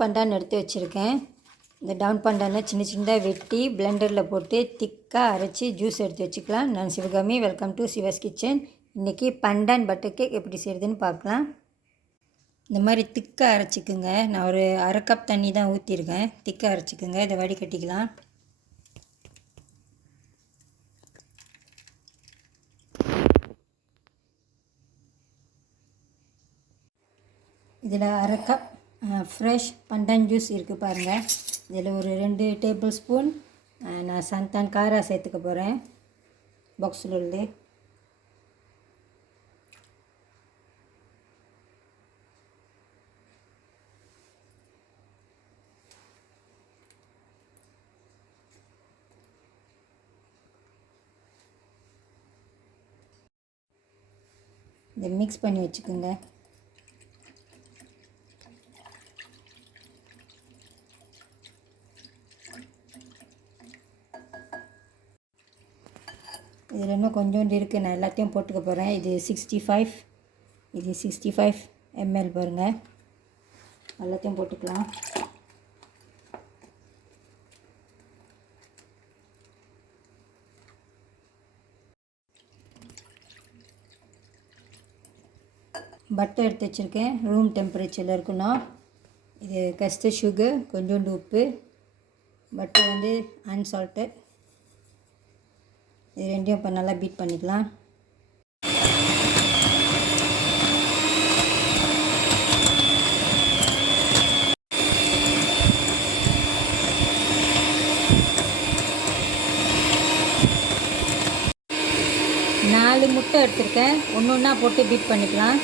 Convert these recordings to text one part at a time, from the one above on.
பண்டான்னு எடுத்து வச்சுருக்கேன். இந்த டவுன் பண்டான சின்ன சின்னதாக வெட்டி பிளெண்டரில் போட்டு திக்காக அரைச்சி ஜூஸ் எடுத்து வச்சுக்கலாம். நான் Sivakami, welcome to Siva's kitchen. இன்றைக்கி பண்டான் பட்டர் கேக் எப்படி செய்கிறதுன்னு பார்க்கலாம். இந்த மாதிரி திக்காக அரைச்சிக்குங்க. நான் ஒரு அரை கப் தண்ணி தான் ஊற்றிருக்கேன். திக்காக அரைச்சிக்குங்க. இதை வடிகட்டிக்கலாம். இதில் அரை கப் ஃப்ரெஷ் பண்டான் ஜூஸ் இருக்குது பாருங்கள். இதில் ஒரு 2 டேபிள் ஸ்பூன் நான் சந்தான் காரா சேர்த்துக்க போகிறேன். பாக்ஸில் உள்ளது இதை மிக்ஸ் பண்ணி வச்சுக்கோங்க. இதில் இன்னும் கொஞ்சோண்டு இருக்குது. நான் எல்லாத்தையும் போட்டுக்க போகிறேன். இது 65 ml பாருங்கள். எல்லாத்தையும் போட்டுக்கலாம். பட்டர் எடுத்து வச்சுருக்கேன். ரூம் டெம்பரேச்சரில் இருக்கணும். இது கஸ்டர்ட் சுகர், கொஞ்சோண்டு உப்பு, பட்டர் வந்து அன்சால்ட்டட். இது ரெண்டையும் இப்போ நல்லா பீட் பண்ணிக்கலாம். நாலு முட்டை எடுத்துருக்கேன். ஒன்று ஒன்றா போட்டு பீட் பண்ணிக்கலாம்.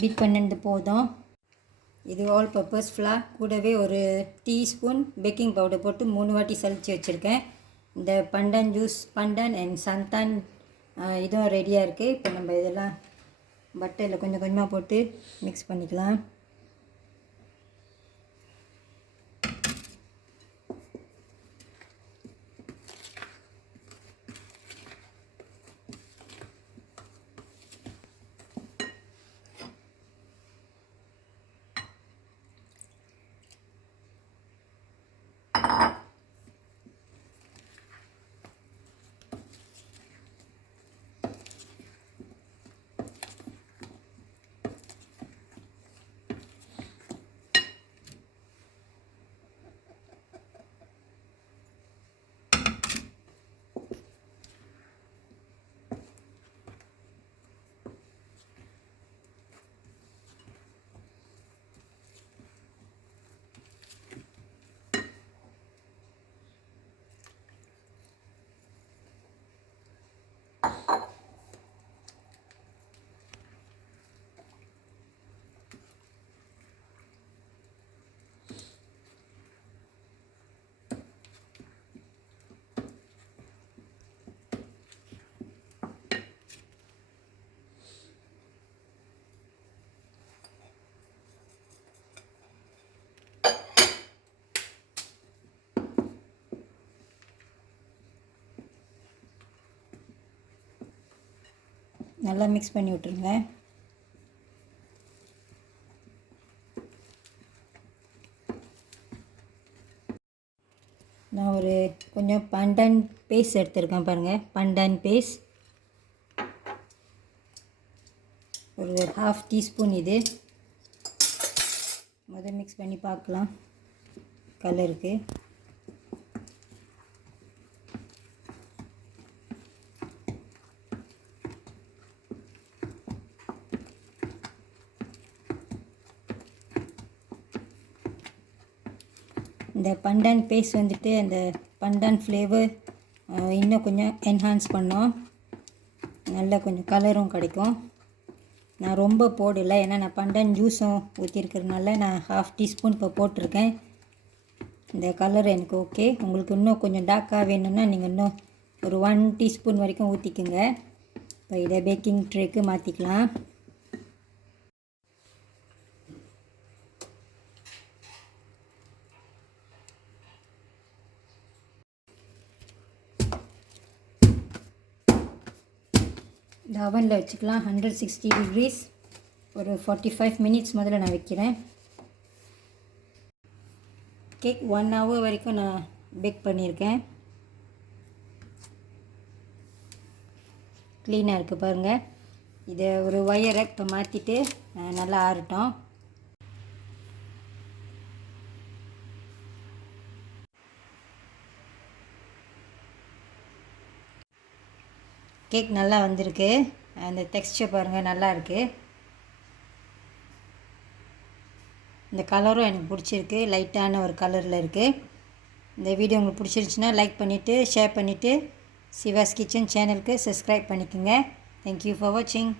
பீட் பண்ணது போதும். இது ஆல் பர்பஸ் ஃப்ளார், கூடவே ஒரு டீஸ்பூன் பேக்கிங் பவுடர் போட்டு 3 வாட்டி சலிச்சு வச்சுருக்கேன். இந்த பண்டான் ஜூஸ், பண்டான் அண்ட் சந்தான் இதுவும் ரெடியாக இருக்குது. இப்போ நம்ம இதெல்லாம் பட்டரில் கொஞ்சம் கொஞ்சமாக போட்டு மிக்ஸ் பண்ணிக்கலாம். நல்லா மிக்ஸ் பண்ணி விட்டுருங்க. நான் ஒரு கொஞ்சம் பண்டான் பேஸ்ட் எடுத்துருக்கேன் பாருங்கள். பண்டான் பேஸ்ட் ஒரு 1/2 டீஸ்பூன். இது முதல் மிக்ஸ் பண்ணி பார்க்கலாம் கலருக்கு. இந்த பண்டான் பேஸ்ட் வந்துட்டு அந்த பண்டான் ஃப்ளேவர் இன்னும் கொஞ்சம் என்ஹான்ஸ் பண்ணோம், நல்லா கொஞ்சம் கலரும் கிடைக்கும். நான் ரொம்ப போடலை, ஏன்னா நான் பண்டான் ஜூஸும் ஊற்றிருக்கிறதுனால நான் 1/2 டீஸ்பூன் இப்போ போட்டிருக்கேன். இந்த கலர் எனக்கு ஓகே. உங்களுக்கு இன்னும் கொஞ்சம் டார்க்காக வேணும்னா நீங்கள் இன்னும் ஒரு 1 டீஸ்பூன் வரைக்கும் ஊற்றிக்குங்க. இப்போ இதை பேக்கிங் ட்ரேக்கு மாற்றிக்கலாம். இந்த அவனில் வச்சுக்கலாம். 160 டிகிரிஸ் ஒரு 45 மினிட்ஸ் முதல்ல நான் வைக்கிறேன். கேக் 1 ஹவர் வரைக்கும் நான் பேக் பண்ணியிருக்கேன். க்ளீனாக இருக்குது பாருங்கள். இதை ஒரு ஒயரை இப்போ மாற்றிட்டு நல்லா ஆறட்டும். கேக் நல்லா வந்திருக்கு. அந்த டெக்ஸ்சர் பாருங்கள், நல்லா இருக்குது. இந்த கலரும் எனக்கு பிடிச்சிருக்கு, லைட்டான ஒரு கலரில் இருக்குது. இந்த வீடியோ உங்களுக்கு பிடிச்சிருந்துச்சுன்னா லைக் பண்ணிவிட்டு ஷேர் பண்ணிவிட்டு சிவாஸ் கிச்சன் சேனலுக்கு சப்ஸ்கிரைப் பண்ணிக்கோங்க. தேங்க்யூ ஃபார் வாட்சிங்.